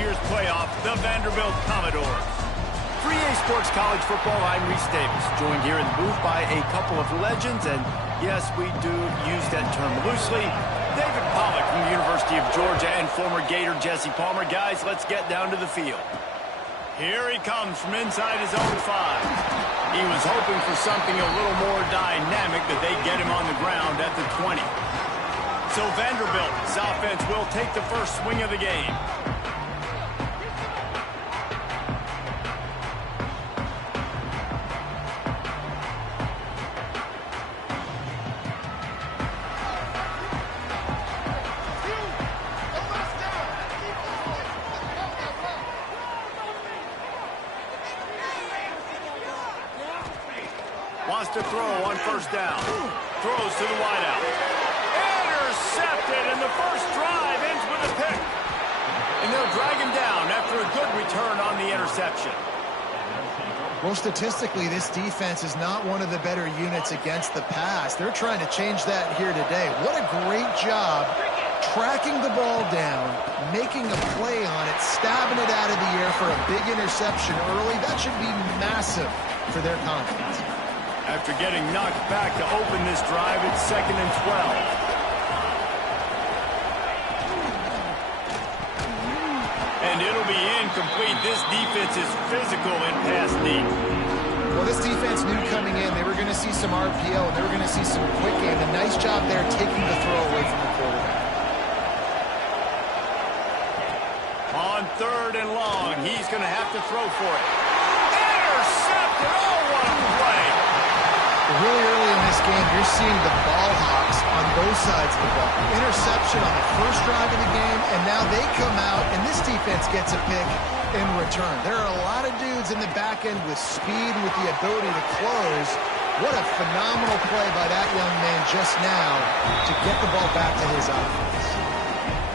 year's playoff, the Vanderbilt Commodores. For EA Sports College Football, I'm Reese Davis, joined here in the booth by a couple of legends, and yes, we do use that term loosely. David Pollack from the University of Georgia and former Gator Jesse Palmer. Guys, let's get down to the field. Here he comes from inside his own 5. He was hoping for something a little more dynamic, that they get him on the ground at the 20. So Vanderbilt's offense will take the first swing of the game. Wants to throw on first down. Throws to the wideout. Intercepted, and the first drive ends with a pick. And they'll drag him down after a good return on the interception. Well, statistically, this defense is not one of the better units against the pass. They're trying to change that here today. What a great job tracking the ball down, making a play on it, stabbing it out of the air for a big interception early. That should be massive for their confidence. After getting knocked back to open this drive, it's 2nd and 12. And it'll be incomplete. This defense is physical in pass deep. Well, this defense knew coming in they were going to see some RPO and they were going to see some quick game. A nice job there taking the throw away from the quarterback. On 3rd and long, he's going to have to throw for it. Intercepted! Oh, what a play! Really early in this game, you're seeing the ball hawks on both sides of the ball. Interception on the first drive of the game, and now they come out, and this defense gets a pick in return. There are a lot of dudes in the back end with speed, with the ability to close. What a phenomenal play by that young man just now to get the ball back to his offense.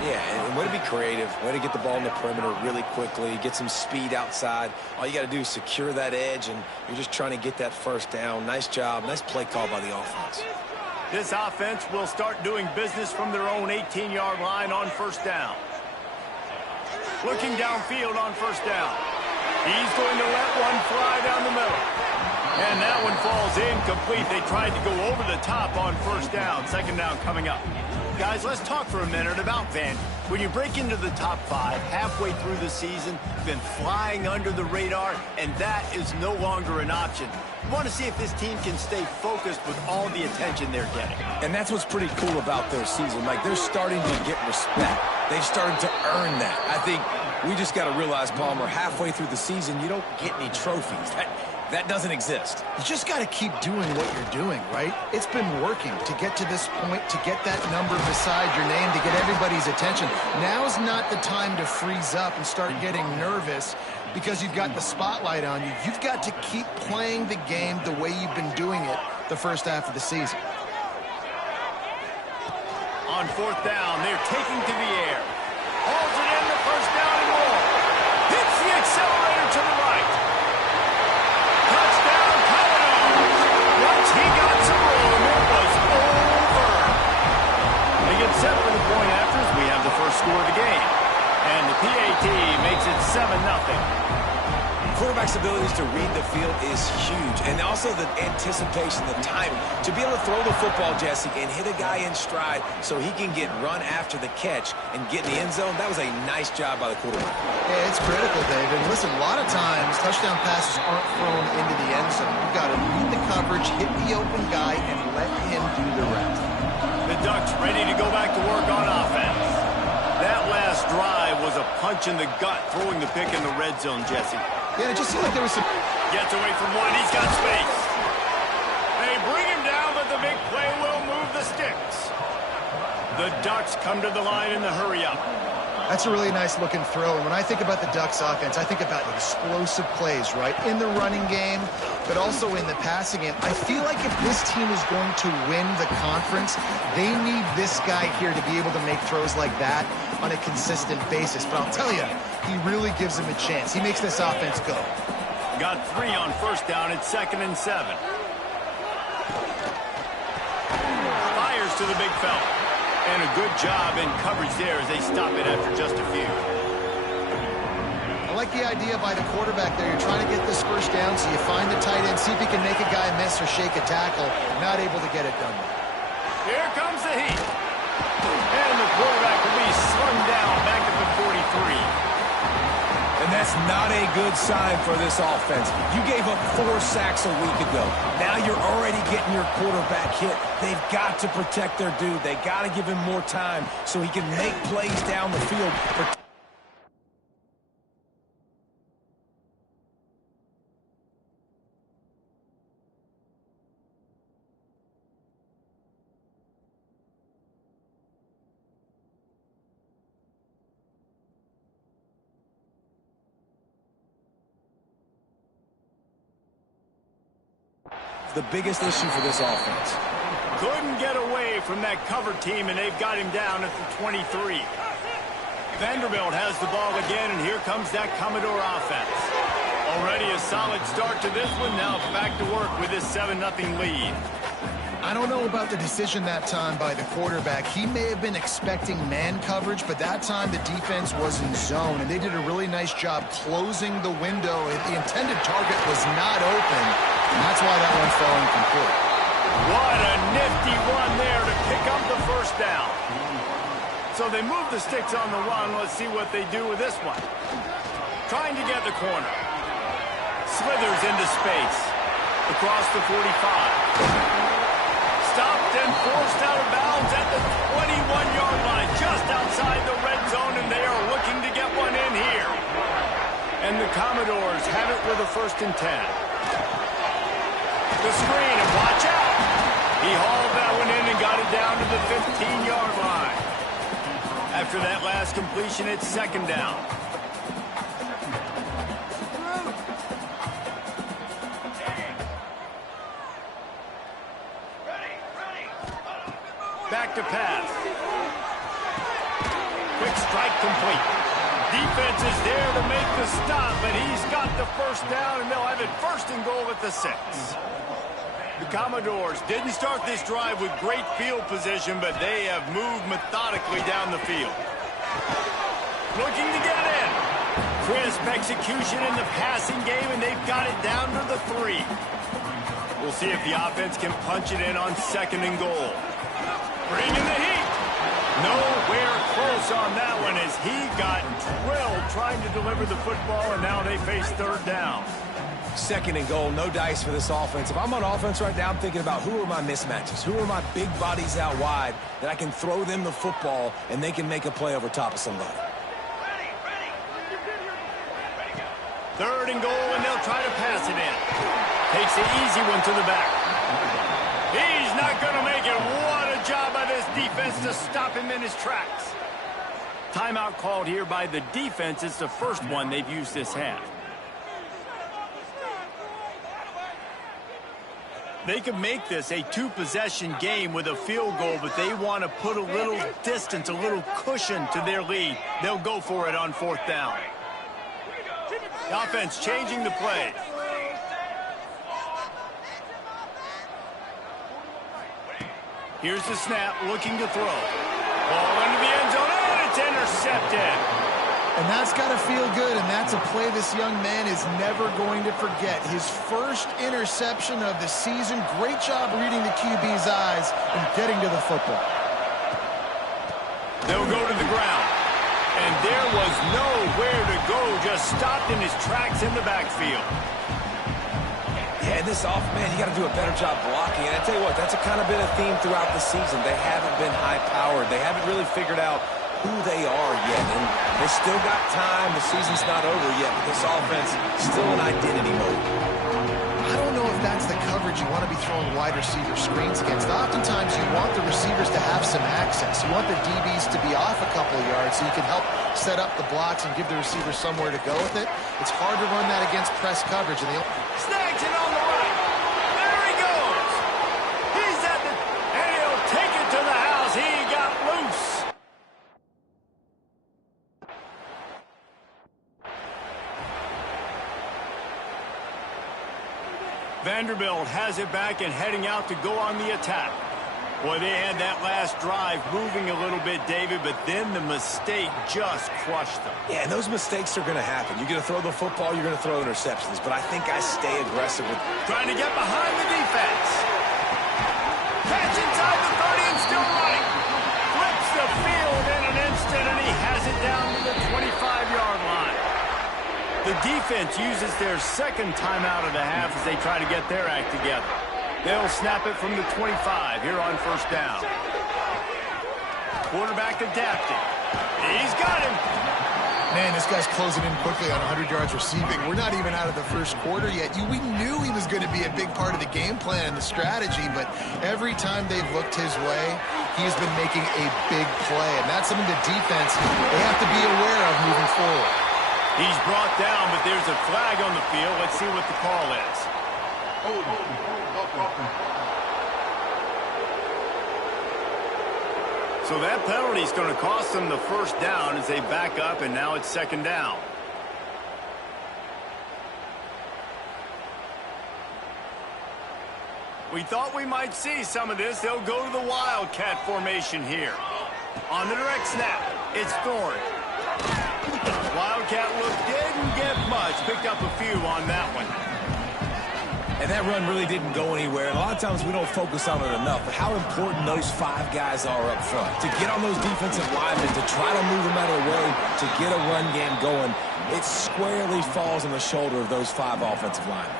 Yeah, and way to be creative, way to get the ball in the perimeter really quickly, get some speed outside. All you got to do is secure that edge, and you're just trying to get that first down. Nice job, nice play call by the offense. This offense will start doing business from their own 18-yard line on first down. Looking downfield on first down. He's going to let one fly down the middle. And that one falls incomplete. They tried to go over the top on first down. 2nd down coming up. Guys, let's talk for a minute about Vandy. When you break into the top 5 halfway through the season, been flying under the radar, and that is no longer an option. You want to see if this team can stay focused with all the attention they're getting. And that's what's pretty cool about their season. Like, they're starting to get respect. They've started to earn that. I think we just got to realize, Palmer, halfway through the season, you don't get any trophies. That doesn't exist. You just got to keep doing what you're doing, right? It's been working to get to this point, to get that number beside your name, to get everybody's attention. Now's not the time to freeze up and start getting nervous because you've got the spotlight on you. You've got to keep playing the game the way you've been doing it the first half of the season. On 4th down, they're taking to the air. Hauls it in the first down and more. Hits the accelerator to the right. Touchdown, Commodores. Once he got some room, it was over. They get set for the point after as we have the first score of the game. And the PAT makes it 7-0. Quarterback's abilities to read the field is huge. And also the anticipation, the timing. To be able to throw the football, Jesse, and hit a guy in stride so he can get run after the catch and get in the end zone, that was a nice job by the quarterback. Yeah, it's critical, David. Listen, a lot of times touchdown passes aren't thrown into the end zone. You've got to read the coverage, hit the open guy, and let him do the rest. The Ducks ready to go back to work on offense. That last drive was a punch in the gut, throwing the pick in the red zone, Jesse. Yeah, it just seemed like there was some... Gets away from one. He's got space. They bring him down, but the big play will move the sticks. The Ducks come to the line in the hurry-up. That's a really nice-looking throw. And when I think about the Ducks offense, I think about explosive plays, right? In the running game, but also in the passing game. I feel like if this team is going to win the conference, they need this guy here to be able to make throws like that on a consistent basis. But I'll tell you, he really gives them a chance. He makes this offense go. Got 3 on first down. It's 2nd and 7. Fires to the big fella. And a good job in coverage there as they stop it after just a few. like the idea by the quarterback there. You're trying to get this first down, so you find the tight end, see if he can make a guy miss or shake a tackle. Not able to get it done. Here comes the heat. And the quarterback will be slung down back at the 43. And that's not a good sign for this offense. You gave up 4 sacks a week ago. Now you're already getting your quarterback hit. They've got to protect their dude. They got to give him more time so he can make plays down the field. The biggest issue for this offense. Couldn't get away from that cover team, and they've got him down at the 23. Vanderbilt has the ball again, and here comes that Commodore offense. Already a solid start to this one. Now back to work with this 7-0 lead. I don't know about the decision that time by the quarterback. He may have been expecting man coverage, but that time the defense was in zone, and they did a really nice job closing the window. The intended target was not open, and that's why that one fell incomplete. What a nifty one there to pick up the first down. So they move the sticks on the run. Let's see what they do with this one. Trying to get the corner. Slithers into space. Across the 45. Stopped and forced out of bounds at the 21-yard line, just outside the red zone, and they are looking to get one in here. And the Commodores have it with a 1st and 10. The screen, and watch out. He hauled that one in and got it down to the 15-yard line. After that last completion, it's 2nd down. Back to pass. Quick strike complete. Defense is there to make the stop, but he's got the first down, and they'll have it 1st and goal at the 6. The Commodores didn't start this drive with great field position, but they have moved methodically down the field. Looking to get in. Crisp execution in the passing game, and they've got it down to the 3. We'll see if the offense can punch it in on 2nd and goal. Bring in the heat. Nowhere close on that one as he got drilled trying to deliver the football, and now they face 3rd down. 2nd and goal, no dice for this offense. If I'm on offense right now, I'm thinking about who are my mismatches? Who are my big bodies out wide that I can throw them the football and they can make a play over top of somebody? 3rd and goal, and they'll try to pass it in. Takes the easy one to the back. He's not going to make it. What a job by this defense to stop him in his tracks. Timeout called here by the defense. It's the first one they've used this half. They could make this a 2-possession game with a field goal, but they want to put a little distance, a little cushion to their lead. They'll go for it on 4th down. The offense changing the play. Here's the snap, looking to throw. Ball into the end zone, and it's intercepted. And that's got to feel good, and that's a play this young man is never going to forget. His first interception of the season. Great job reading the QB's eyes and getting to the football. They'll go to the ground. And there was nowhere to go, just stopped in his tracks in the backfield. Yeah, this man, you got to do a better job blocking. And I tell you what, that's kind of been a theme throughout the season. They haven't been high-powered. They haven't really figured out who they are yet. And they still got time. The season's not over yet, but this offense still in identity mode. I don't know if that's the coverage you want to be throwing wide receiver screens against. Oftentimes you want the receivers to have some access. You want the DBs to be off a couple of yards so you can help set up the blocks and give the receivers somewhere to go with it. It's hard to run that against press coverage. And snags it on the right. There he goes. He's at the, and he'll take it to the house. He got loose. Vanderbilt has it back and heading out to go on the attack. Boy, they had that last drive moving a little bit, David, but then the mistake just crushed them. Yeah, and those mistakes are going to happen. You're going to throw the football, you're going to throw interceptions, but I think I stay aggressive with trying to get behind the defense. Catch inside the 30 and still running. Flips the field in an instant, and he has it down to the 25-yard line. The defense uses their second timeout of the half as they try to get their act together. They'll snap it from the 25 here on first down. Quarterback adapting. He's got him. Man, this guy's closing in quickly on 100 yards receiving. We're not even out of the first quarter yet. We knew he was going to be a big part of the game plan and the strategy, but every time they've looked his way, he's been making a big play, and that's something the defense, they have to be aware of moving forward. He's brought down, but there's a flag on the field. Let's see what the call is. So that penalty is going to cost them the first down as they back up, and now it's second down. We thought we might see some of this. They'll go to the Wildcat formation here. On the direct snap, it's Thorne. Wildcat look didn't get much. Picked up a few on that one. And that run really didn't go anywhere. And a lot of times we don't focus on it enough, but how important those 5 guys are up front. To get on those defensive linemen, to try to move them out of the way, to get a run game going, it squarely falls on the shoulder of those 5 offensive linemen.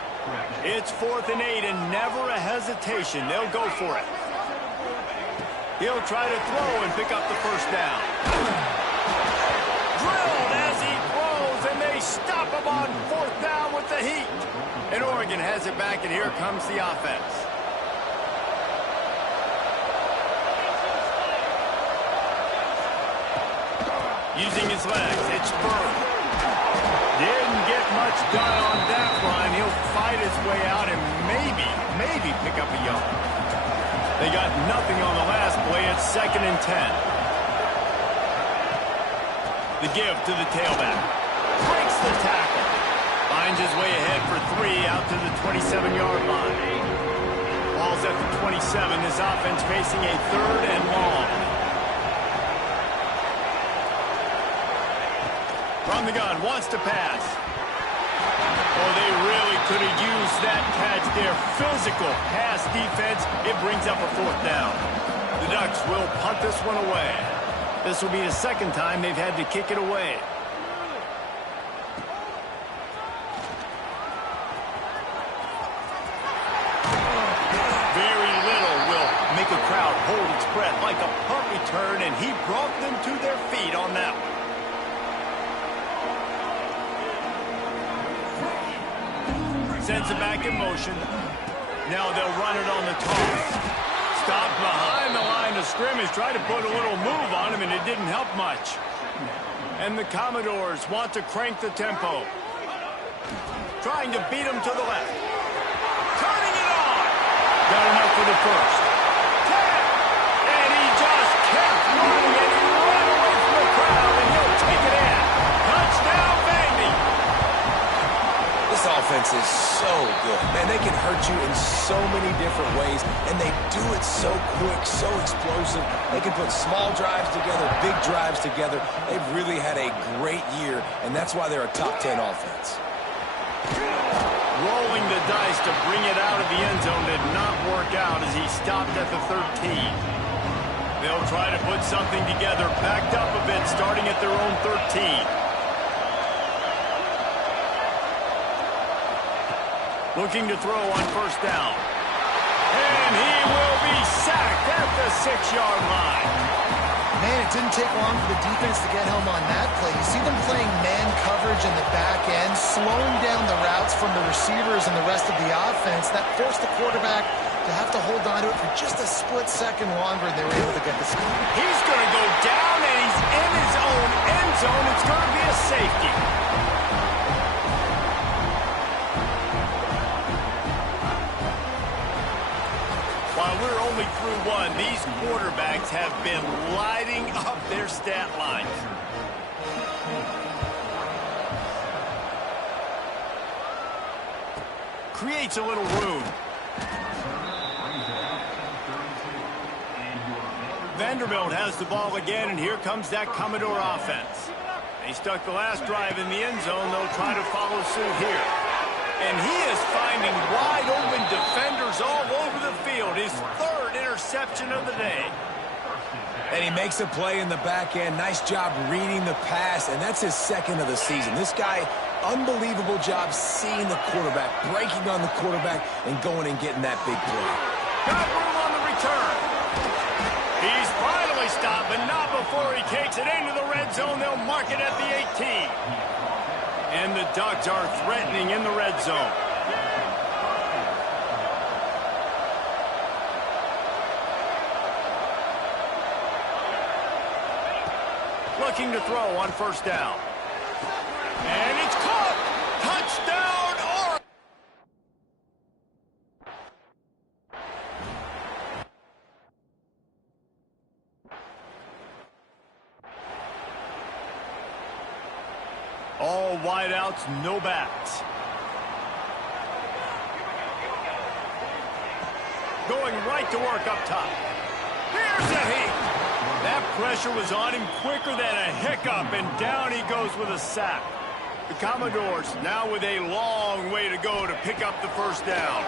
It's 4th and 8 and never a hesitation. They'll go for it. He'll try to throw and pick up the first down. Drilled as he throws, and they stop him on 4th down with the heat. And Oregon has it back, and here comes the offense. Using his legs, it's Bird. Didn't get much done on that run. He'll fight his way out and maybe pick up a yard. They got nothing on the last play. It's 2nd and 10. The give to the tailback. Breaks the tackle. Finds his way ahead for 3 out to the 27-yard line. Ball's at the 27. This offense facing a 3rd and long. From the gun, wants to pass. Oh, they really could have used that catch there. Physical pass defense. It brings up a 4th down. The Ducks will punt this one away. This will be the second time they've had to kick it away. Very little will make a crowd hold its breath like a punt return, and he brought them to their feet on that one. Sends it back in motion. Now they'll run it on the toss. Stopped behind the line of scrimmage. Tried to put a little move on him, and it didn't help much. And the Commodores want to crank the tempo. Trying to beat him to the left. Turning it on. Got enough for the first. 10. And he just kept running, and he ran away from the crowd, and he'll take it in. Touchdown, Vandy. This offense is so good. Man, they can hurt you in so many different ways, and they do it so quick, so explosive. They can put small drives together, big drives together. They've really had a great year, and that's why they're a top 10 offense. Rolling the dice to bring it out of the end zone did not work out as he stopped at the 13. They'll try to put something together, backed up a bit, starting at their own 13. Looking to throw on first down. And he will be sacked at the 6-yard line. Man, it didn't take long for the defense to get home on that play. You see them playing man coverage in the back end, slowing down the routes from the receivers and the rest of the offense. That forced the quarterback to have to hold on to it for just a split second longer, and they were able to get the stop. He's going to go down, and he's in his own end zone. It's going to be a safety. While we're only through one, these quarterbacks have been lighting up their stat lines. Creates a little room. Vanderbilt has the ball again, and here comes that Commodore offense. They stuck the last drive in the end zone. They'll try to follow suit here. And he is finding wide-open defenders all over the field. His third interception of the day. And he makes a play in the back end. Nice job reading the pass, and that's his second of the season. This guy, unbelievable job seeing the quarterback, breaking on the quarterback, and going and getting that big play. Got room on the return. He's finally stopped, but not before he takes it into the red zone. They'll mark it at the 18. And the Ducks are threatening in the red zone. Looking to throw on first down. And it's caught! Touchdown, Oregon! All wideouts, no backs. Going right to work up top. Here's a heat. That pressure was on him quicker than a hiccup, and down he goes with a sack. The Commodores now with a long way to go to pick up the first down.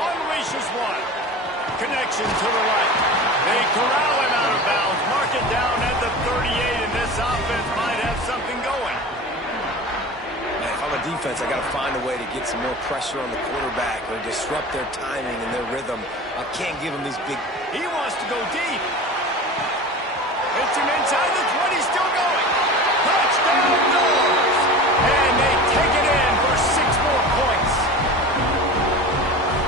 Unleashes one. Connection to the right. They corral him out of bounds. Mark it down at the 38, and this offense might have something going. Man, if I'm a defense, I got to find a way to get some more pressure on the quarterback or disrupt their timing and their rhythm. I can't give them these big... He wants to go deep. Hits him inside the 20, still going. Touchdown, Doors. And they take it in for 6 more points.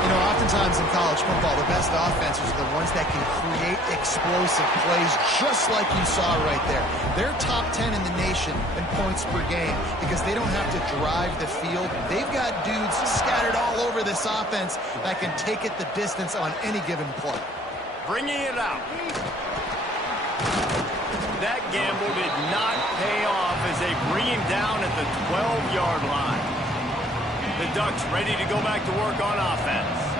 You know, oftentimes in college football, the best offenses are the ones that can create explosive plays, just like you saw right there. They're top 10 in the nation in points per game because they don't have to drive the field. They've got dudes scattered all over this offense that can take it the distance on any given play. Bringing it out. That gamble did not pay off as they bring him down at the 12-yard line. The Ducks ready to go back to work on offense.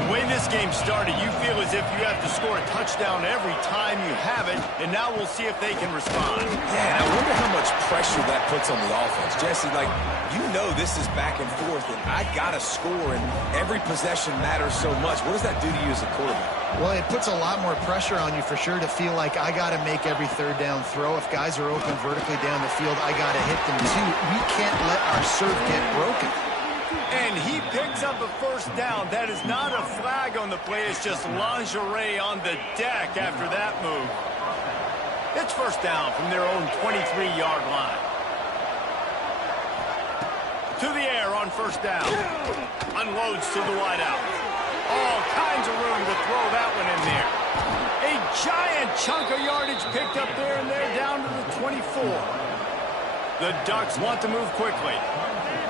The way this game started, you feel as if you have to score a touchdown every time you have it, and now we'll see if they can respond. Yeah, and I wonder how much pressure that puts on the offense. Jesse, like, you know this is back and forth, and I got to score, and every possession matters so much. What does that do to you as a quarterback? Well, it puts a lot more pressure on you for sure to feel like I got to make every third down throw. If guys are open vertically down the field, I got to hit them too. We can't let our serve get broken. And he picks up a first down. That is not a flag on the play. It's just lingerie on the deck after that move. It's first down from their own 23-yard line. To the air on first down. Unloads to the wideout. All kinds of room to throw that one in there. A giant chunk of yardage picked up there, and they're down to the 24. The Ducks want to move quickly.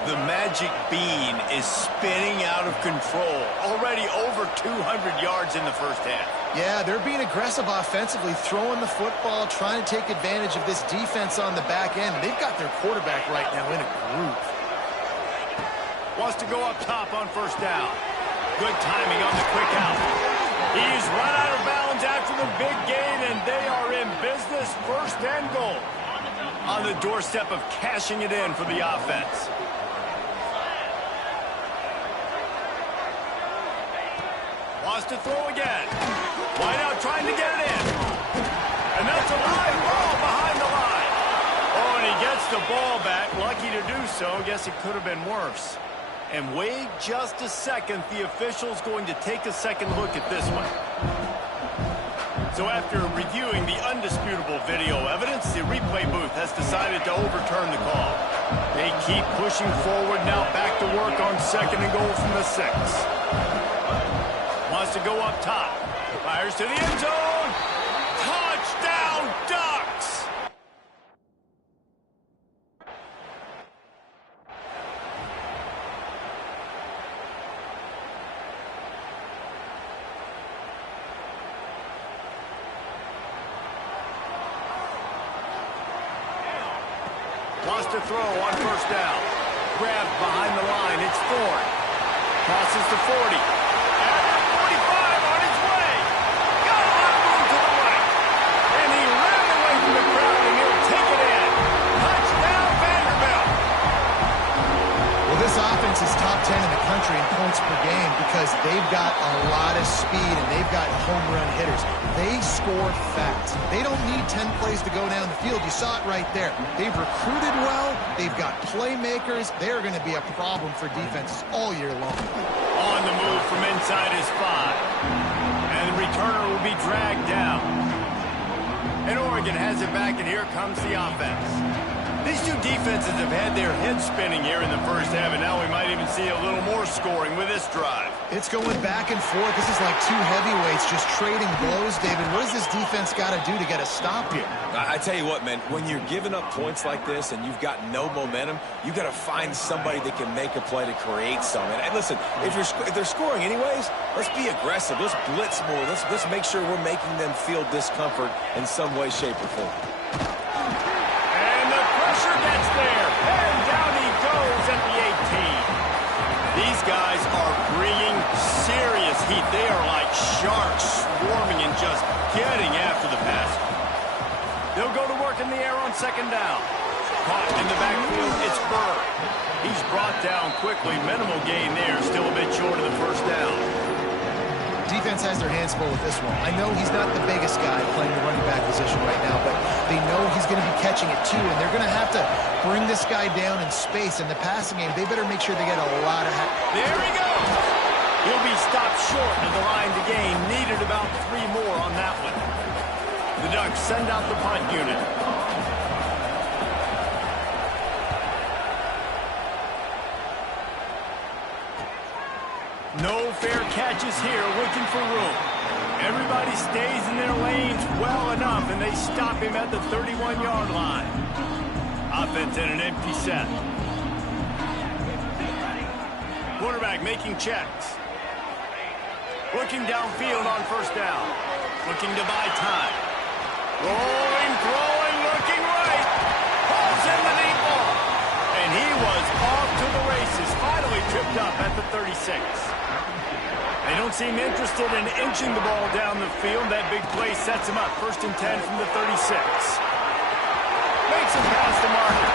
The magic bean is spinning out of control. Already over 200 yards in the first half. Yeah, they're being aggressive offensively, throwing the football, trying to take advantage of this defense on the back end. They've got their quarterback right now in a groove. Wants to go up top on first down. Good timing on the quick out. He's run out of bounds after the big gain, and they are in business, first and goal. On the doorstep of cashing it in for the offense. Wants to throw again. Wideout trying to get it in. And that's a live ball behind the line. Oh, and he gets the ball back. Lucky to do so. Guess it could have been worse. And wait just a second. The official's going to take a second look at this one. So after reviewing the undisputable video evidence, the replay booth has decided to overturn the call. They keep pushing forward now, back to work on second and goal from the 6. Wants to go up top. Fires to the end zone. Touchdown, Ducks! Wants to throw on first down. Grabbed behind the line. It's Thorne. Passes to 40. At the 45 on his way. Got him out country in points per game because they've got a lot of speed and they've got home run hitters. They score fast. They don't need 10 plays to go down the field. You saw it right there. They've recruited well. They've got playmakers. They're going to be a problem for defenses all year long. On the move from inside his 5. And the returner will be dragged down. And Oregon has it back, and here comes the offense. These two defenses have had their heads spinning here in the first half, and now we might even see a little more scoring with this drive. It's going back and forth. This is like two heavyweights just trading blows, David. What does this defense got to do to get a stop here? I tell you what, man, when you're giving up points like this and you've got no momentum, you got to find somebody that can make a play to create some. And listen, if they're scoring anyways, let's be aggressive. Let's blitz more. Let's make sure we're making them feel discomfort in some way, shape, or form. Gets there, and down he goes at the 18. These guys are bringing serious heat. They are like sharks swarming and just getting after the pass. They'll go to work in the air on second down. Caught in the backfield, it's Burr. He's brought down quickly. Minimal gain there, still a bit short of the first down. Defense has their hands full with this one. I know he's not the biggest guy playing the running back position right now, but they know he's going to be catching it too, and they're going to have to bring this guy down in space. In the passing game, they better make sure they get a lot of... There he goes! He'll be stopped short of the line to gain. Needed about 3 more on that one. The Ducks send out the punt unit. No fair catches here, looking for room. Everybody stays in their lanes well enough, and they stop him at the 31-yard line. Offense in an empty set. Quarterback making checks. Looking downfield on first down. Looking to buy time. Rolling, throwing, looking right. Pulls in the deep ball. And he was off to the races. Finally tripped up at the 36. They don't seem interested in inching the ball down the field. That big play sets him up. 1st and 10 from the 36. Makes him pass the marker.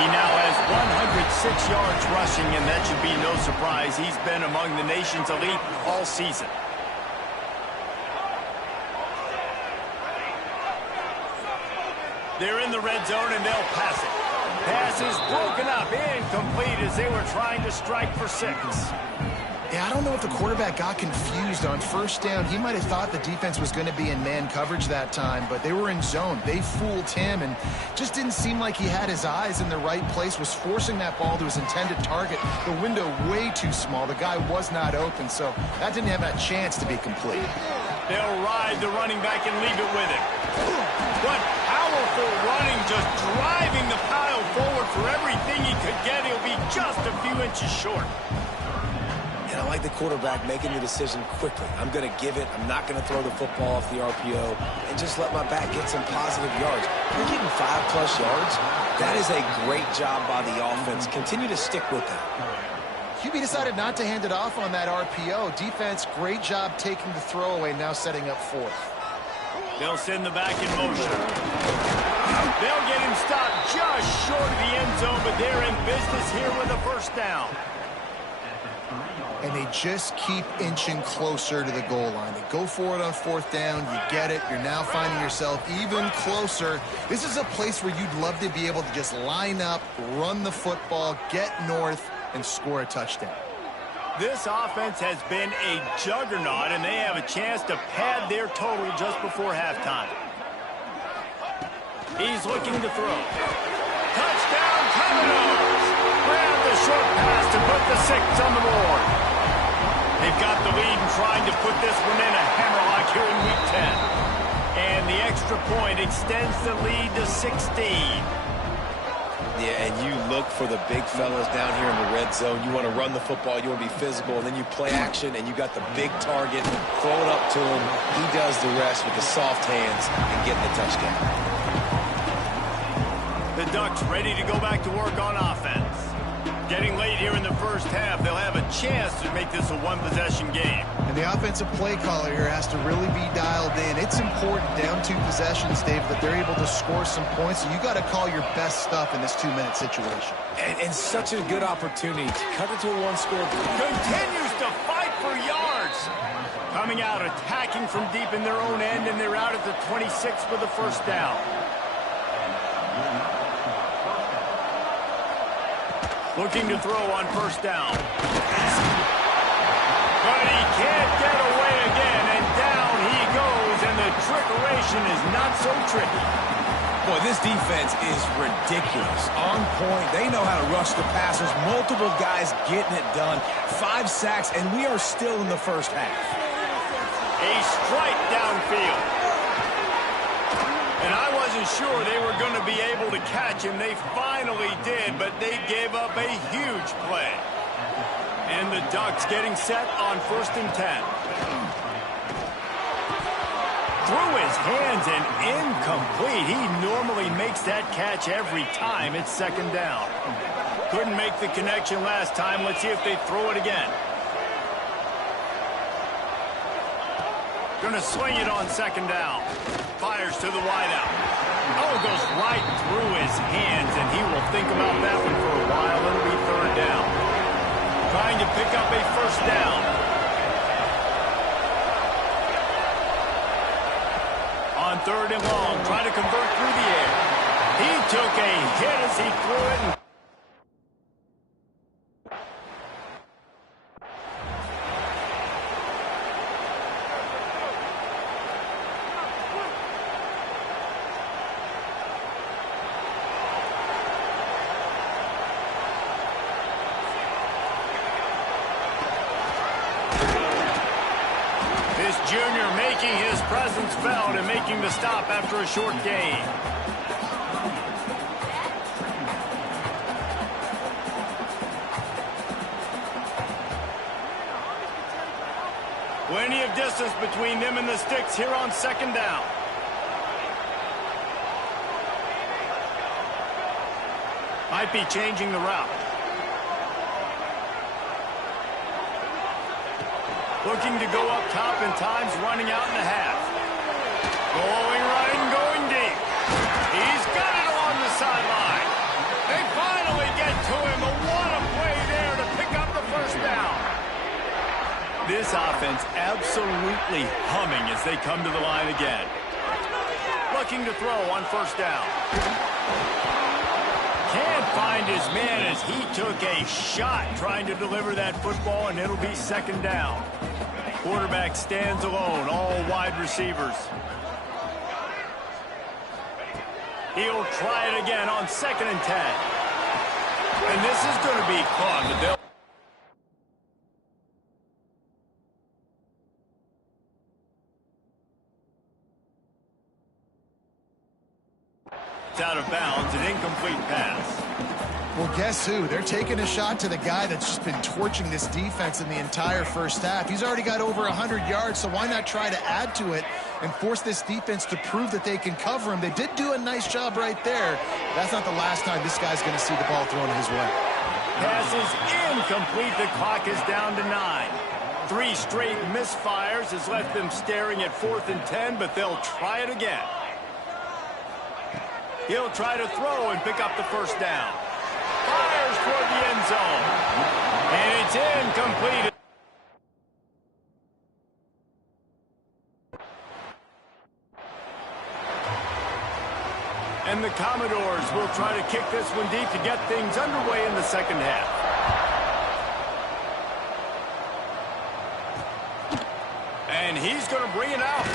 He now has 106 yards rushing, and that should be no surprise. He's been among the nation's elite all season. They're in the red zone, and they'll pass it. Pass is broken up, incomplete as they were trying to strike for 6. Yeah, I don't know if the quarterback got confused on first down. He might have thought the defense was going to be in man coverage that time, but they were in zone. They fooled him and just didn't seem like he had his eyes in the right place, was forcing that ball to his intended target. The window way too small. The guy was not open, so that didn't have a chance to be complete. They'll ride the running back and leave it with him. What powerful running, just driving the pile forward for everything he could get. He'll be just a few inches short. And I like the quarterback making the decision quickly. I'm going to give it. I'm not going to throw the football off the RPO and just let my back get some positive yards. We're getting 5+ yards. That is a great job by the offense. Continue to stick with that. QB decided not to hand it off on that RPO. Defense, great job taking the throwaway, now setting up 4th. They'll send the back in motion. They'll get him stopped just short of the end zone, but they're in business here with a 1st down. And they just keep inching closer to the goal line. They go for it on 4th down. You get it. You're now finding yourself even closer. This is a place where you'd love to be able to just line up, run the football, get north, and score a touchdown. This offense has been a juggernaut, and they have a chance to pad their total just before halftime. He's looking to throw. Touchdown, Commodores! Grab the short pass to put the 6 on the board. They've got the lead and trying to put this one in a hammerlock here in Week 10. And the extra point extends the lead to 16. Yeah, and you look for the big fellas down here in the red zone. You want to run the football, you want to be physical, and then you play action, and you got the big target, throw it up to him. He does the rest with the soft hands and getting the touchdown. The Ducks ready to go back to work on offense. Getting late here in the first half, they'll have a chance to make this a one-possession game. And the offensive play caller here has to really be dialed in. It's important down 2 possessions, Dave, that they're able to score some points. So you got to call your best stuff in this 2-minute situation. And such a good opportunity to cut it to a one-score. Continues to fight for yards. Coming out, attacking from deep in their own end, and they're out at the 26 for the first down. Looking to throw on first down. But he can't get away again, and down he goes, and the trickeration is not so tricky. Boy, this defense is ridiculous. On point. They know how to rush the passers. Multiple guys getting it done. 5 sacks, and we are still in the first half. A strike downfield. And I wasn't sure they were going to be able to catch him. They finally did, but they gave up a huge play. And the Ducks getting set on 1st and 10. Through his hands and incomplete. He normally makes that catch every time. It's 2nd down. Couldn't make the connection last time. Let's see if they throw it again. Going to sling it on 2nd down. Fires to the wideout. Oh, goes right through his hands, and he will think about that one for a while. It'll be 3rd down. Trying to pick up a 1st down. On 3rd and long, trying to convert through the air. He took a hit as he threw it. Junior making his presence felt and making the stop after a short gain. Plenty of distance between them and the sticks here on 2nd down. Might be changing the route. Looking to go up top and times running out in the half. Going right and going deep. He's got it along the sideline. They finally get to him. But what a play there to pick up the 1st down. This offense absolutely humming as they come to the line again. Looking to throw on 1st down. Can't find his man as he took a shot trying to deliver that football, and it'll be 2nd down. Quarterback stands alone, all wide receivers. He'll try it again on 2nd and 10. And this is going to be fun, but they'll... It's out of bounds, an incomplete pass. Well, guess who? They're taking a shot to the guy that's just been torching this defense in the entire first half. He's already got over 100 yards, so why not try to add to it and force this defense to prove that they can cover him? They did do a nice job right there. That's not the last time this guy's going to see the ball thrown his way. Pass is incomplete. The clock is down to 9. 3 straight misfires has left them staring at 4th and 10, but they'll try it again. He'll try to throw and pick up the 1st down. Fires toward the end zone. And it's incomplete. And the Commodores will try to kick this one deep to get things underway in the 2nd half. And he's going to bring it out.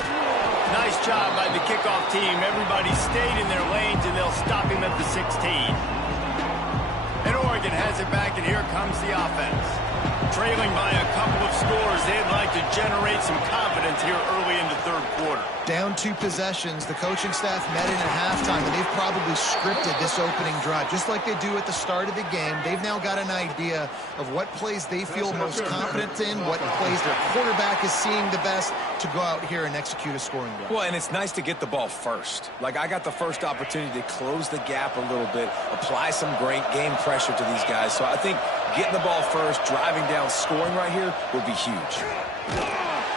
Nice job by the kickoff team. Everybody stayed in their lanes, and they'll stop him at the 16. And Oregon has it back, and here comes the offense. Trailing by a couple of scores, they'd like to generate some confidence here early in the third quarter. Down 2 possessions, the coaching staff met in at halftime, and they've probably scripted this opening drive. Just like they do at the start of the game, they've now got an idea of what plays they feel most confident in, what plays their quarterback is seeing the best to go out here and execute a scoring drive. Well, and it's nice to get the ball first. Like, I got the first opportunity to close the gap a little bit, apply some great game pressure to these guys. So I think getting the ball first, driving down, scoring right here would be huge.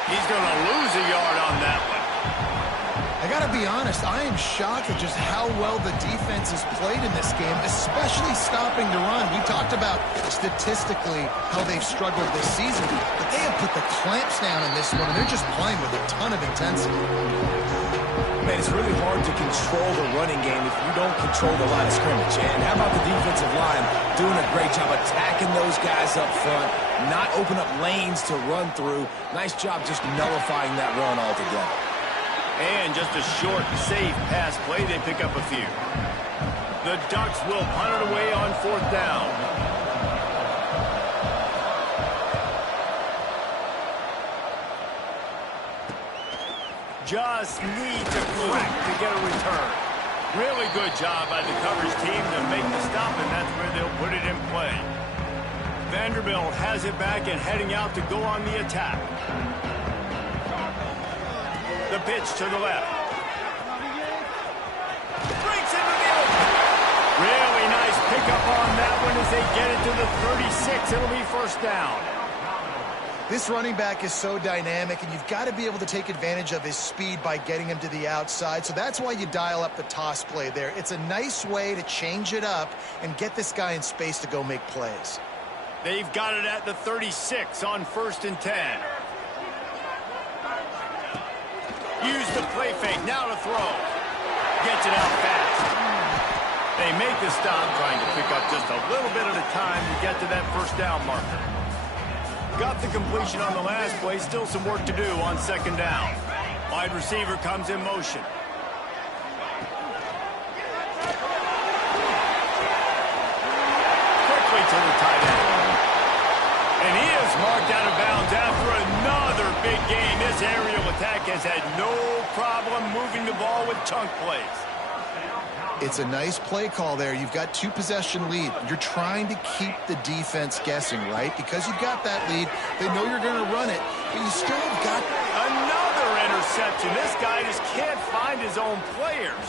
He's going to lose a yard on that one. I got to be honest, I am shocked at just how well the defense has played in this game, especially stopping the run. We talked about statistically how they've struggled this season, but they have put the clamps down in this one, and they're just playing with a ton of intensity. Man, it's really hard to control the running game if you don't control the line of scrimmage. And how about the defensive line doing a great job attacking those guys up front, not open up lanes to run through. Nice job just nullifying that run altogether. And just a short, safe pass play, they pick up a few. The Ducks will punt it away on 4th down. Just need to crack to get a return. Really good job by the coverage team to make the stop, and that's where they'll put it in play. Vanderbilt has it back and heading out to go on the attack. The pitch to the left. Breaks into the open. Really nice pickup on that one as they get it to the 36. It'll be 1st down. This running back is so dynamic, and you've got to be able to take advantage of his speed by getting him to the outside. So that's why you dial up the toss play there. It's a nice way to change it up and get this guy in space to go make plays. They've got it at the 36 on 1st and 10. Use the play fake, now to throw. Gets it out fast. They make the stop, trying to pick up just a little bit at a time to get to that 1st down marker. Got the completion on the last play, still some work to do on 2nd down. Wide receiver comes in motion. Quickly to the tight end. And he is marked out of bounds after another big game. This aerial attack has had no problem moving the ball with chunk plays. It's a nice play call there. You've got 2 possession lead. You're trying to keep the defense guessing, right? Because you've got that lead. They know you're going to run it, but you still have got another interception. This guy just can't find his own players.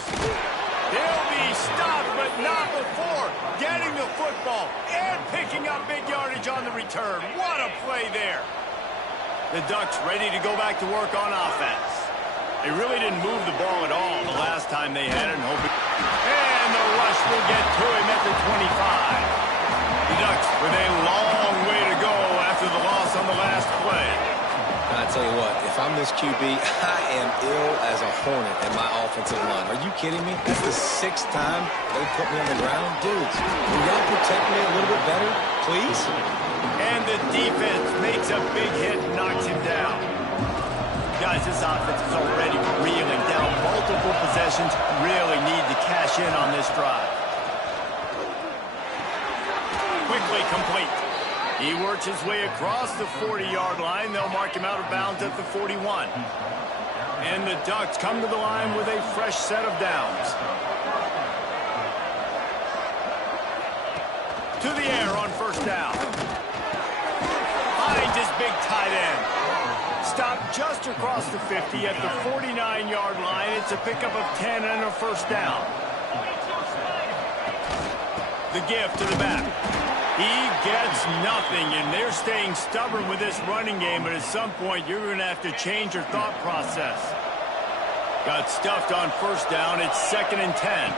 He'll be stopped, but not before getting the football and picking up big yardage on the return. What a play there. The Ducks ready to go back to work on offense. They really didn't move the ball at all the last time they had it. And the rush will get to him at the 25. The Ducks with a long way to go after the loss on the last play. I tell you what, if I'm this QB, I am ill as a hornet in my offensive line. Are you kidding me? That's the 6th time they put me on the ground. Dudes, will y'all protect me a little bit better, please? And the defense makes a big hit and knocks him down. Guys, this offense is already reeling down multiple possessions. Really need to cash in on this drive. Quickly complete. He works his way across the 40-yard line. They'll mark him out of bounds at the 41. And the Ducks come to the line with a fresh set of downs. To the air on 1st down. Finds his big tight end. Stopped just across the 50 at the 49-yard line. It's a pickup of 10 and a 1st down. The give to the back. He gets nothing, and they're staying stubborn with this running game, but at some point you're going to have to change your thought process. Got stuffed on 1st down. It's 2nd and 10.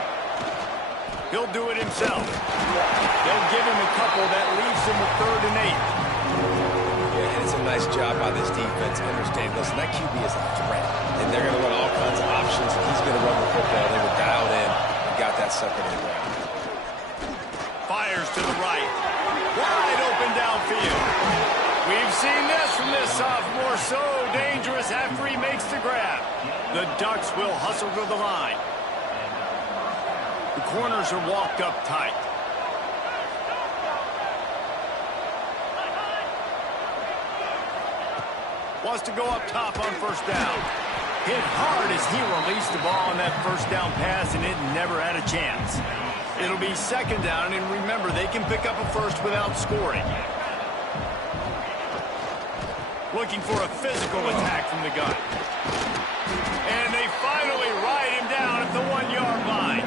He'll do it himself. They'll give him a couple that leaves him with 3rd and 8. Yeah, and it's a nice job by this defense. Understand, listen, that QB is a threat, and they're going to run all kinds of options, and he's going to run the football. They were dialed in and got that sucker in the ground. Fires to the right. Wide open downfield. We've seen this from this sophomore. So dangerous after he makes the grab. The Ducks will hustle to the line. The corners are walked up tight. Wants to go up top on first down. Hit hard as he released the ball on that first down pass, and it never had a chance. It'll be second down, and remember, they can pick up a first without scoring. Looking for a physical attack from the gun. And they finally ride him down at the 1-yard line.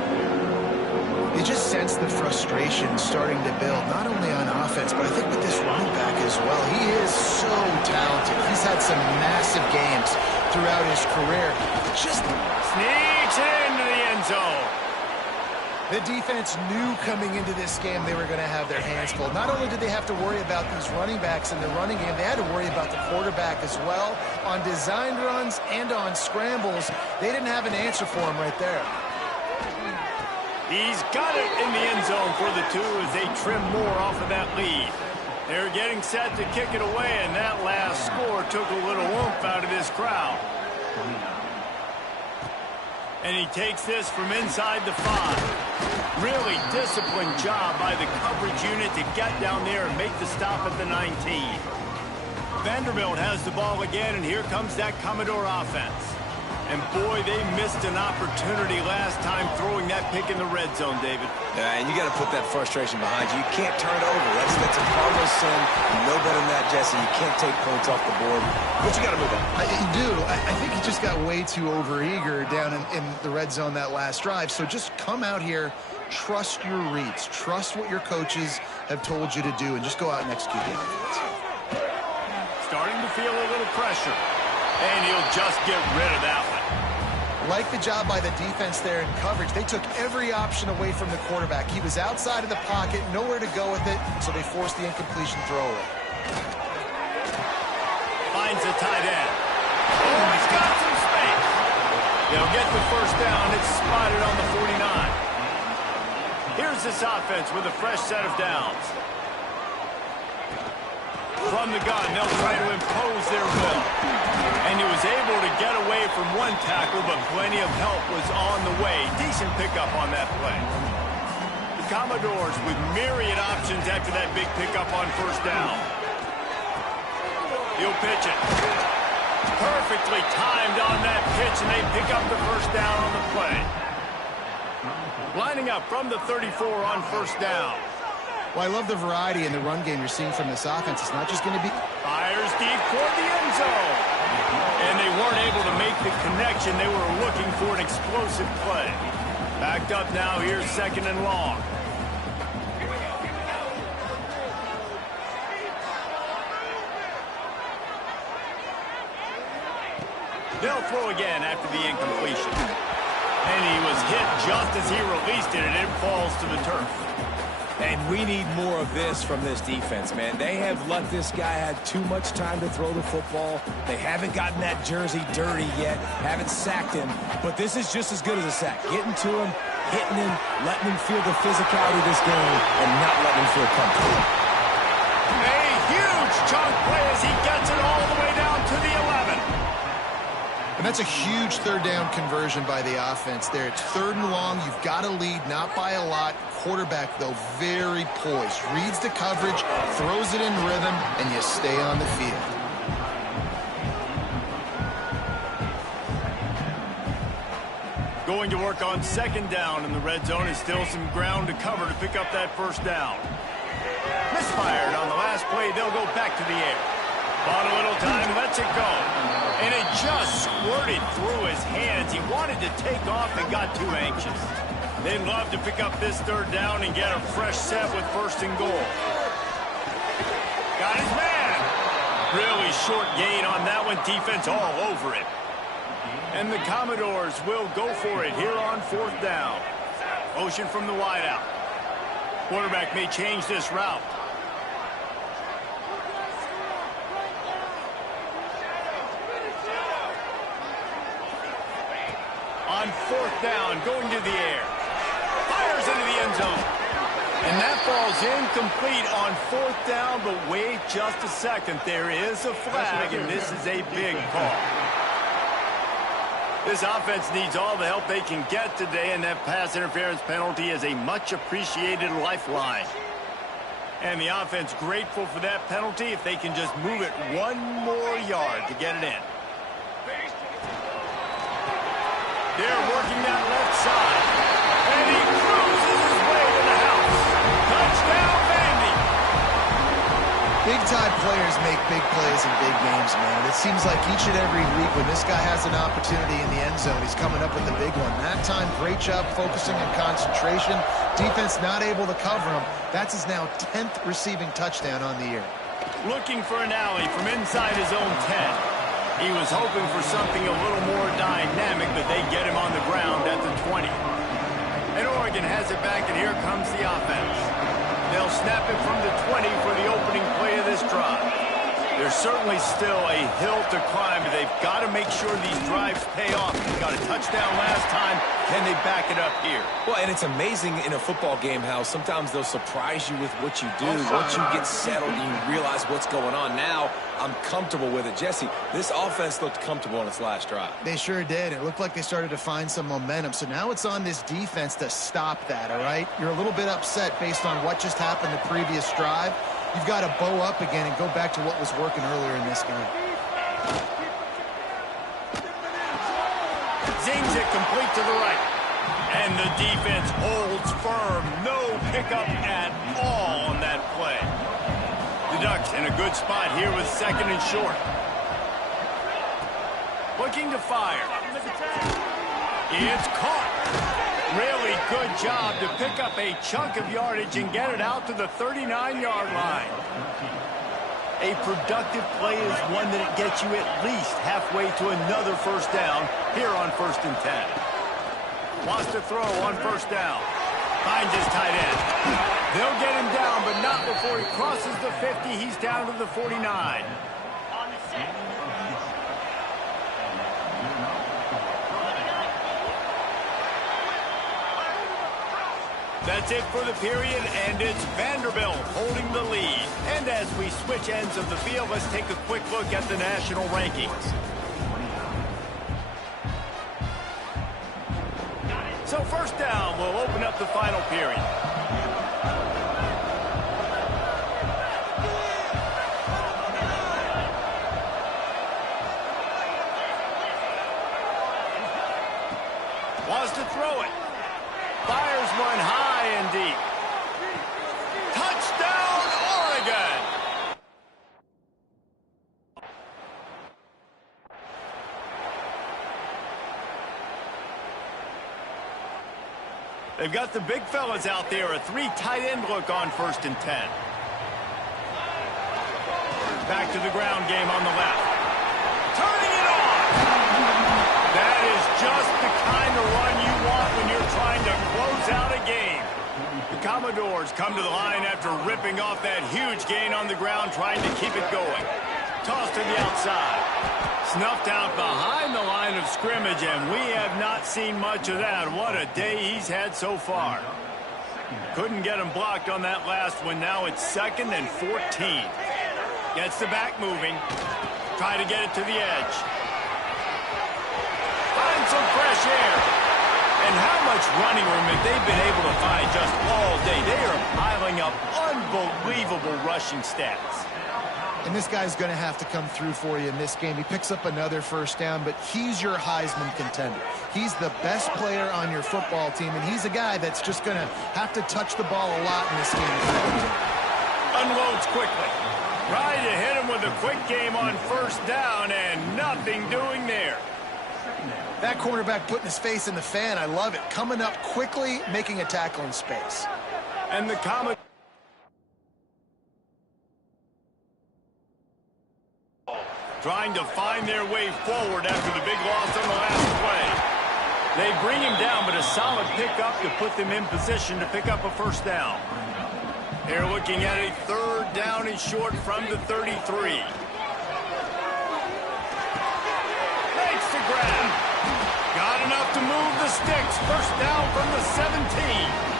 You just sense the frustration starting to build, not only on offense, but I think with this running back as well. He is so talented. He's had some massive games throughout his career. Just sneaks into the end zone. The defense knew coming into this game they were going to have their hands full. Not only did they have to worry about these running backs in the running game, they had to worry about the quarterback as well. On designed runs and on scrambles, they didn't have an answer for him right there. He's got it in the end zone for the 2 as they trim more off of that lead. They're getting set to kick it away, and that last score took a little oomph out of this crowd. And he takes this from inside the 5. Really disciplined job by the coverage unit to get down there and make the stop at the 19. Vanderbilt has the ball again, and here comes that Commodore offense. And boy, they missed an opportunity last time throwing that pick in the red zone, David. Yeah, and you got to put that frustration behind you. You can't turn it over. That's a cardinal sin. You know better than that, Jesse. You can't take points off the board. But you got to move on. You do. I think he just got way too overeager down in the red zone that last drive. So just come out here, trust your reads, trust what your coaches have told you to do, and just go out and execute the offense. Starting to feel a little pressure. And he'll just get rid of that one. Like the job by the defense there in coverage. They took every option away from the quarterback. He was outside of the pocket, nowhere to go with it, so they forced the incompletion throwaway. Finds a tight end. Oh, he's got some space. They'll get the first down. It's spotted on the 49. Here's this offense with a fresh set of downs. From the gun, they'll try to impose their will. And he was able to get away from one tackle, but plenty of help was on the way. Decent pickup on that play. The Commodores with myriad options after that big pickup on first down. He'll pitch it. Perfectly timed on that pitch, and they pick up the first down on the play. Lining up from the 34 on first down. Well, I love the variety in the run game you're seeing from this offense. It's not just going to be... Fires deep toward the end zone. And they weren't able to make the connection. They were looking for an explosive play. Backed up now. Here's second and long. They'll throw again after the incompletion. And he was hit just as he released it, and it falls to the turf. And we need more of this from this defense, man. They have let this guy have too much time to throw the football. They haven't gotten that jersey dirty yet, haven't sacked him. But this is just as good as a sack. Getting to him, hitting him, letting him feel the physicality of this game, and not letting him feel comfortable. A huge chunk play as he gets it all the way down to the 11. And that's a huge third down conversion by the offense there. It's third and long. You've got to lead, not by a lot. Quarterback, though, very poised. Reads the coverage, throws it in rhythm, and you stay on the field. Going to work on second down in the red zone, and still some ground to cover to pick up that first down. Misfired on the last play. They'll go back to the air. Bought a little time, lets it go. And it just squirted through his hands. He wanted to take off and got too anxious. They'd love to pick up this third down and get a fresh set with first and goal. Got his man. Really short gain on that one. Defense all over it. And the Commodores will go for it here on fourth down. Motion from the wideout. Quarterback may change this route. On fourth down, going to the air. Fires into the end zone. And that falls incomplete on fourth down, but wait just a second. There is a flag, and this is a big call. This offense needs all the help they can get today, and that pass interference penalty is a much-appreciated lifeline. And the offense grateful for that penalty if they can just move it one more yard to get it in. They're working that left side. And he cruises his way to the house. Touchdown, Vandy. Big-time players make big plays in big games, man. It seems like each and every week when this guy has an opportunity in the end zone, he's coming up with a big one. That time, great job focusing and concentration. Defense not able to cover him. That's his now 10th receiving touchdown on the year. Looking for an alley from inside his own 10. He was hoping for something a little more dynamic, but they get him on the ground at the 20. And Oregon has it back, and here comes the offense. They'll snap it from the 20 for the opening play of this drive. There's certainly still a hill to climb, but they've got to make sure these drives pay off. They got a touchdown last time. Can they back it up here? Well, and it's amazing in a football game how sometimes they'll surprise you with what you do. Once you get settled and you realize what's going on, now I'm comfortable with it. Jesse, this offense looked comfortable on its last drive. They sure did. It looked like they started to find some momentum. So now it's on this defense to stop that, all right? You're a little bit upset based on what just happened the previous drive. You've got to bow up again and go back to what was working earlier in this game. Zings it complete to the right. And the defense holds firm. No pickup at all on that play. The Ducks in a good spot here with 2nd and short. Looking to fire. It's caught. Really good job to pick up a chunk of yardage and get it out to the 39-yard line. A productive play is one that it gets you at least halfway to another first down here on 1st and 10. Wants to throw on 1st down. Finds his tight end. They'll get him down, but not before he crosses the 50. He's down to the 49. That's it for the period, and it's Vanderbilt holding the lead. And as we switch ends of the field, let's take a quick look at the national rankings. So 1st down will open up the final period. Wants to throw it. Fires one high and deep. Touchdown, Oregon! They've got the big fellas out there. A 3 tight end look on 1st and 10. Back to the ground game on the left. Turning it on! That is just the kind of run you want when you're trying to close out a game. The Commodores come to the line after ripping off that huge gain on the ground, trying to keep it going. Toss to the outside. Snuffed out behind the line of scrimmage, and we have not seen much of that. What a day he's had so far. Couldn't get him blocked on that last one. Now it's 2nd and 14. Gets the back moving. Try to get it to the edge. Find some fresh air. And how much running room have they been able to find just all day? They are piling up unbelievable rushing stats. And this guy's going to have to come through for you in this game. He picks up another 1st down, but he's your Heisman contender. He's the best player on your football team, and he's a guy that's just going to have to touch the ball a lot in this game. Unloads quickly. Trying to hit him with a quick game on 1st down, and nothing doing there. That cornerback putting his face in the fan, I love it. Coming up quickly, making a tackle in space. And the Commodores trying to find their way forward after the big loss on the last play. They bring him down, but a solid pickup to put them in position to pick up a 1st down. They're looking at a 3rd down and short from the 33. Makes the grab. Got enough to move the sticks. 1st down from the 17.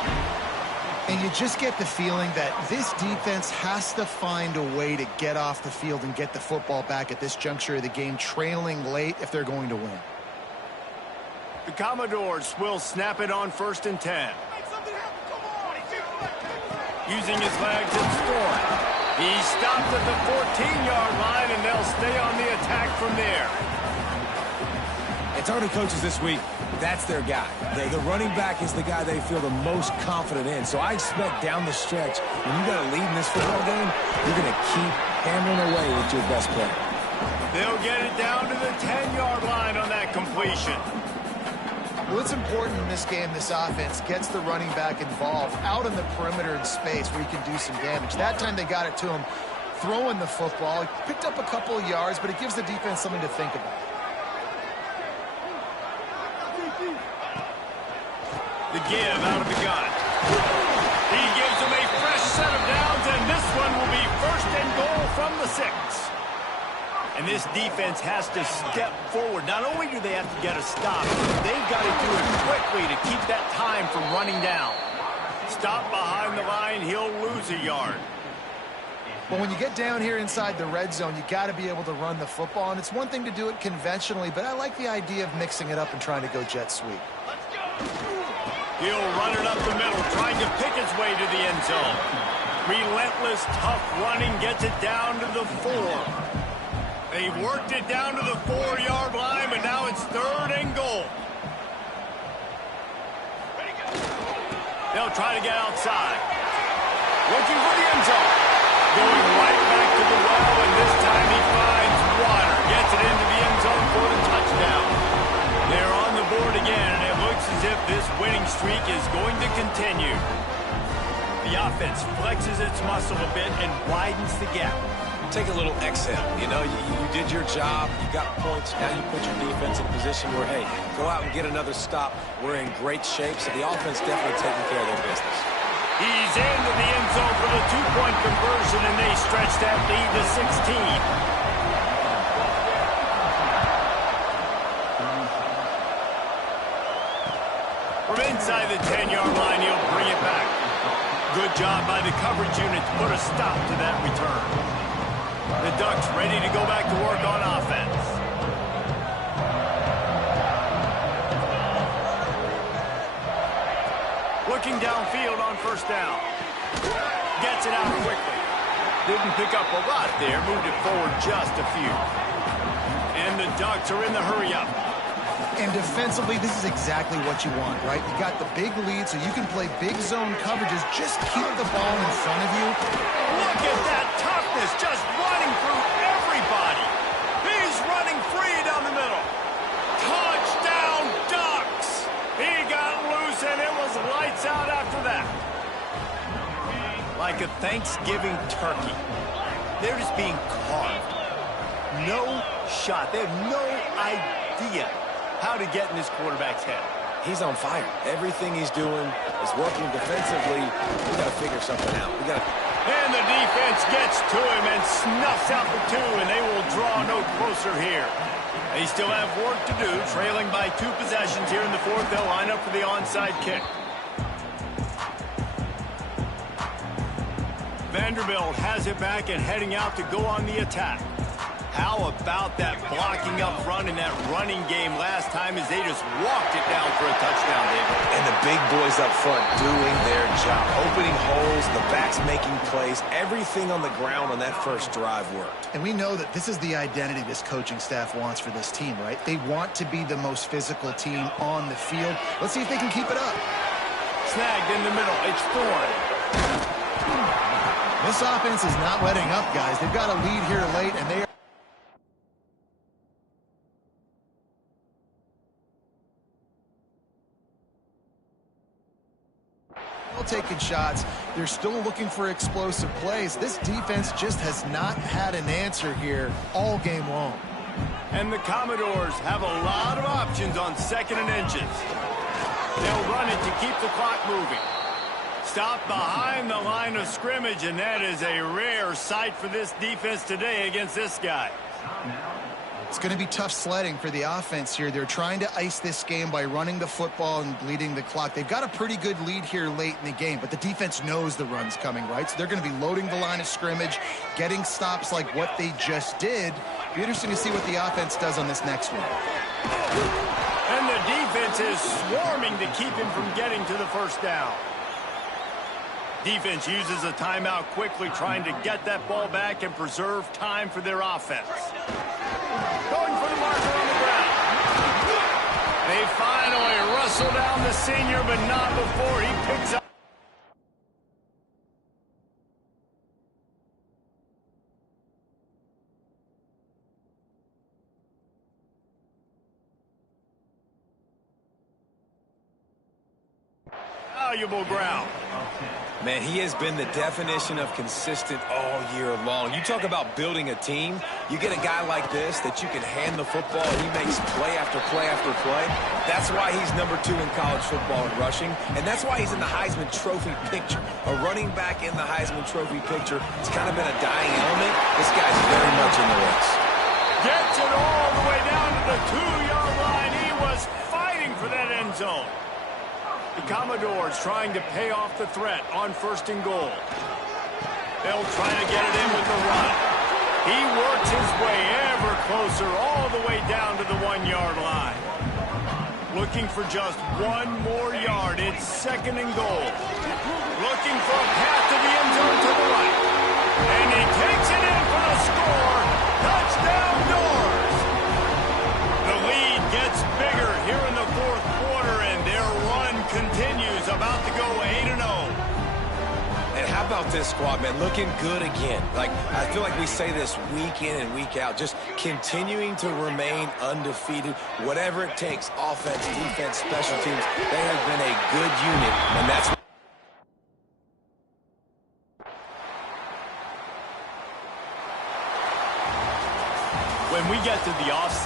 And you just get the feeling that this defense has to find a way to get off the field and get the football back at this juncture of the game, trailing late if they're going to win. The Commodores will snap it on 1st and 10. Using his legs, it's Thorne. He stopped at the 14-yard line, and they'll stay on the attack from there. It's already coaches this week. That's their guy. The running back is the guy they feel the most confident in. So I expect down the stretch, when you got a lead in this football game, you're going to keep hammering away with your best player. They'll get it down to the 10-yard line on that completion. Well, it's important in this game this offense gets the running back involved out on the perimeter in space where he can do some damage. That time they got it to him throwing the football. He picked up a couple of yards, but it gives the defense something to think about. The give out of the gun. He gives them a fresh set of downs, and this one will be 1st and goal from the 6. And this defense has to step forward. Not only do they have to get a stop, they've got to do it quickly to keep that time from running down. Stop behind the line, he'll lose a yard. But when you get down here inside the red zone, you got to be able to run the football. And it's one thing to do it conventionally, but I like the idea of mixing it up and trying to go jet sweep. He'll run it up the middle, trying to pick his way to the end zone. Relentless, tough running gets it down to the 4. They've worked it down to the 4-yard line, but now it's 3rd and goal. They'll try to get outside. Looking for the end zone. Going right back to the well, and this time he finds water. Gets it into the end zone for the touchdown. They're on the board again, and it looks as if this winning streak is going to continue. The offense flexes its muscle a bit and widens the gap. Take a little exhale. You know, you did your job. You got points. Now you put your defense in a position where, hey, go out and get another stop. We're in great shape, so the offense definitely taking care of their business. He's into the end zone for the 2-point conversion, and they stretch that lead to 16. From inside the 10-yard line, he'll bring it back. Good job by the coverage unit to put a stop to that return. The Ducks ready to go back to work on offense. Looking downfield on 1st down. Gets it out quickly. Didn't pick up a lot there. Moved it forward just a few. And the Ducks are in the hurry-up. And defensively, this is exactly what you want, right? You got the big lead, so you can play big zone coverages. Just keep the ball in front of you. Look at that toughness, just running through everybody. He's running free down the middle. Touchdown, Ducks. He got loose, and it was lights out after that. Like a Thanksgiving turkey. They're just being carved. No shot. They have no idea how to get in this quarterback's head. He's on fire. Everything he's doing is working defensively. We got to figure something out. And the defense gets to him and snuffs out the 2, and they will draw no closer here. They still have work to do, trailing by 2 possessions here in the 4th. They'll line up for the onside kick. Vanderbilt has it back and heading out to go on the attack. How about that blocking up front in that running game last time as they just walked it down for a touchdown, David? And the big boys up front doing their job. Opening holes, the backs making plays. Everything on the ground on that first drive worked. And we know that this is the identity this coaching staff wants for this team, right? They want to be the most physical team on the field. Let's see if they can keep it up. Snagged in the middle. It's Thorne. This offense is not letting up, guys. They've got a lead here late, and they are taking shots. They're still looking for explosive plays. This defense just has not had an answer here all game long. And the Commodores have a lot of options on 2nd and inches. They'll run it to keep the clock moving. Stop behind the line of scrimmage, and that is a rare sight for this defense today against this guy. It's going to be tough sledding for the offense here. They're trying to ice this game by running the football and bleeding the clock. They've got a pretty good lead here late in the game, but the defense knows the run's coming, right? So they're going to be loading the line of scrimmage, getting stops like what they just did. Be interesting to see what the offense does on this next one. And the defense is swarming to keep him from getting to the 1st down. Defense uses a timeout quickly, trying to get that ball back and preserve time for their offense. Going for the marker on the ground. They finally wrestle down the senior, but not before he picks up. Valuable ground. Man, he has been the definition of consistent all year long. You talk about building a team. You get a guy like this that you can hand the football, and he makes play after play after play. That's why he's number 2 in college football in rushing, and that's why he's in the Heisman Trophy picture. A running back in the Heisman Trophy picture. It's kind of been a dying element. This guy's very much in the race. Gets it all the way down to the 2-yard line. He was fighting for that end zone. The Commodores trying to pay off the threat on 1st and goal. They'll try to get it in with the run. He works his way ever closer all the way down to the 1-yard line. Looking for just 1 more yard. It's 2nd and goal. Looking for a path to the end zone to the right. And he takes it in for the score. Touchdown Doors. The lead gets bigger here in the 4th quarter, and their run continues, about to go 8-0. And how about this squad, man? Looking good again. Like, I feel like we say this week in and week out, just continuing to remain undefeated, whatever it takes, offense, defense, special teams. They have been a good unit, and that's when we get to the offseason.